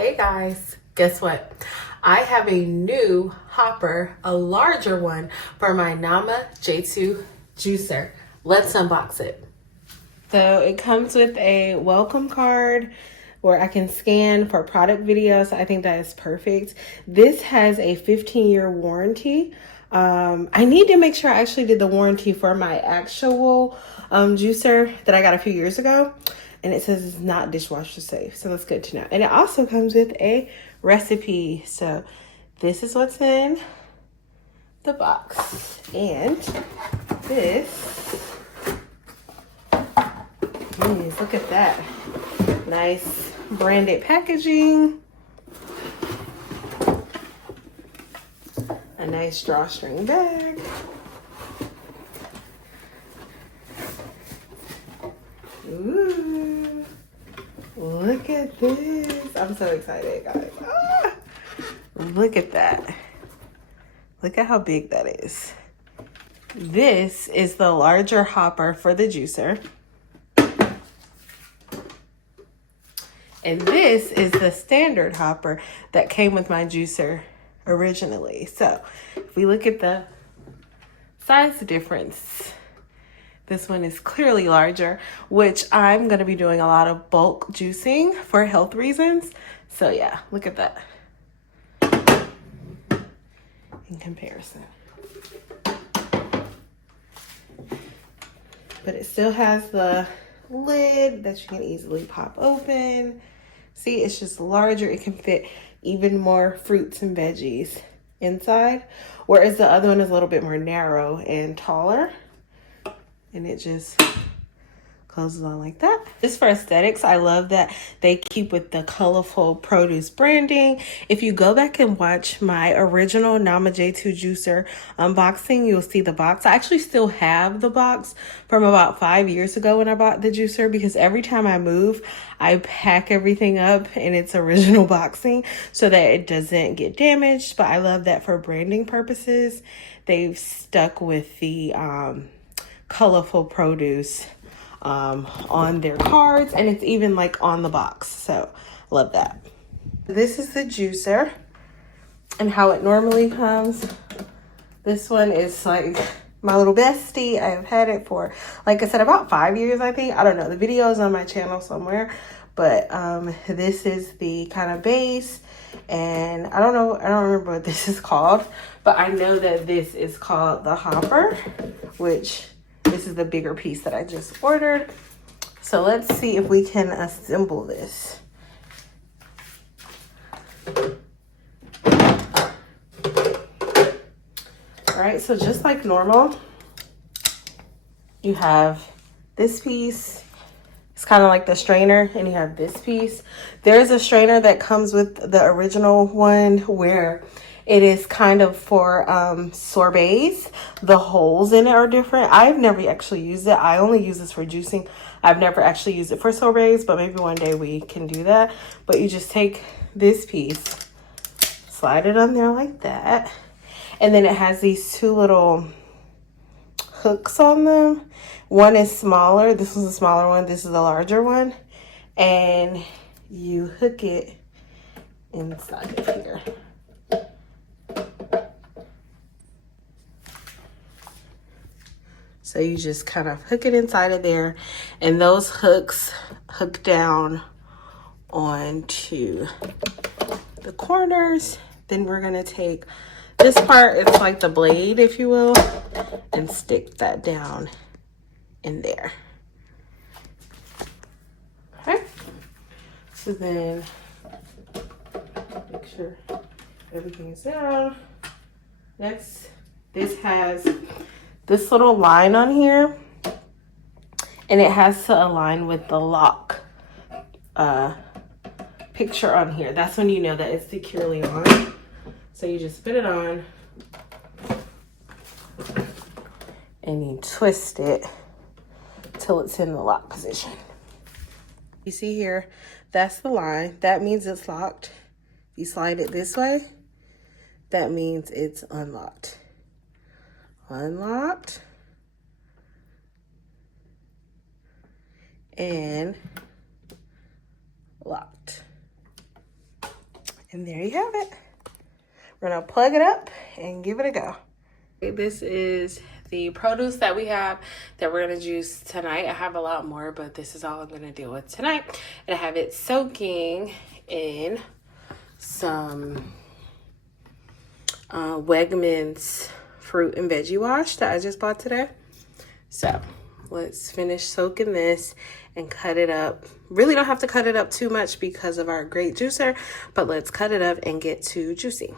Hey guys, guess what? I have a new hopper, a larger one for my Nama J2 juicer. Let's unbox it. So it comes with a welcome card where I can scan for product videos. I think that is perfect. This has a 15-year warranty. I need to make sure I actually did the warranty for my actual juicer that I got a few years ago. And it says it's not dishwasher safe, so that's good to know. And it also comes with a recipe. So this is what's in the box. And this is, look at that. Nice branded packaging. A nice drawstring bag. Ooh, look at this. I'm so excited, guys. Ah, look at that. Look at how big that is. This is the larger hopper for the juicer. And this is the standard hopper that came with my juicer originally. So if we look at the size difference, this one is clearly larger, which I'm going to be doing a lot of bulk juicing for health reasons. So yeah, look at that in comparison. But it still has the lid that you can easily pop open. See, it's just larger. It can fit even more fruits and veggies inside, whereas the other one is a little bit more narrow and taller. And it just closes on like that. Just for aesthetics, I love that they keep with the colorful produce branding. If you go back and watch my original Nama J2 juicer unboxing, you'll see the box. I actually still have the box from about 5 years ago when I bought the juicer, because every time I move, I pack everything up in its original boxing so that it doesn't get damaged. But I love that for branding purposes, they've stuck with the colorful produce on their cards, and it's even like on the box. So love that. This is the juicer and how it normally comes. This one is like my little bestie. I have had it for, like I said, about 5 years, I think. I don't know, the video is on my channel somewhere, but this is the kind of base, and I don't remember what this is called, but I know that this is called the hopper, which this is the bigger piece that I just ordered. So let's see if we can assemble this. All right, so just like normal, you have this piece. It's kind of like the strainer, and you have this piece. There's a strainer that comes with the original one where it is kind of for sorbets. The holes in it are different. I've never actually used it. I only use this for juicing. I've never actually used it for sorbets, but maybe one day we can do that. But you just take this piece, slide it on there like that, and then it has these two little hooks on them. One is smaller. This is a smaller one. This is a larger one. And you hook it inside of here. So you just kind of hook it inside of there, and those hooks hook down onto the corners. Then we're gonna take this part, it's like the blade, if you will, and stick that down in there. Okay, so then make sure everything is down. Next, this has this little line on here, and it has to align with the lock picture on here. That's when you know that it's securely on. So you just put it on and you twist it till it's in the lock position. You see here, that's the line. That means it's locked. You slide it this way, that means it's unlocked. Unlocked and locked. And there you have it. We're gonna plug it up and give it a go. This is the produce that we have that we're gonna juice tonight. I have a lot more, but this is all I'm gonna deal with tonight. And I have it soaking in some Wegmans fruit and veggie wash that I just bought today. So let's finish soaking this and cut it up. Really don't have to cut it up too much because of our great juicer, but let's cut it up and get to juicing.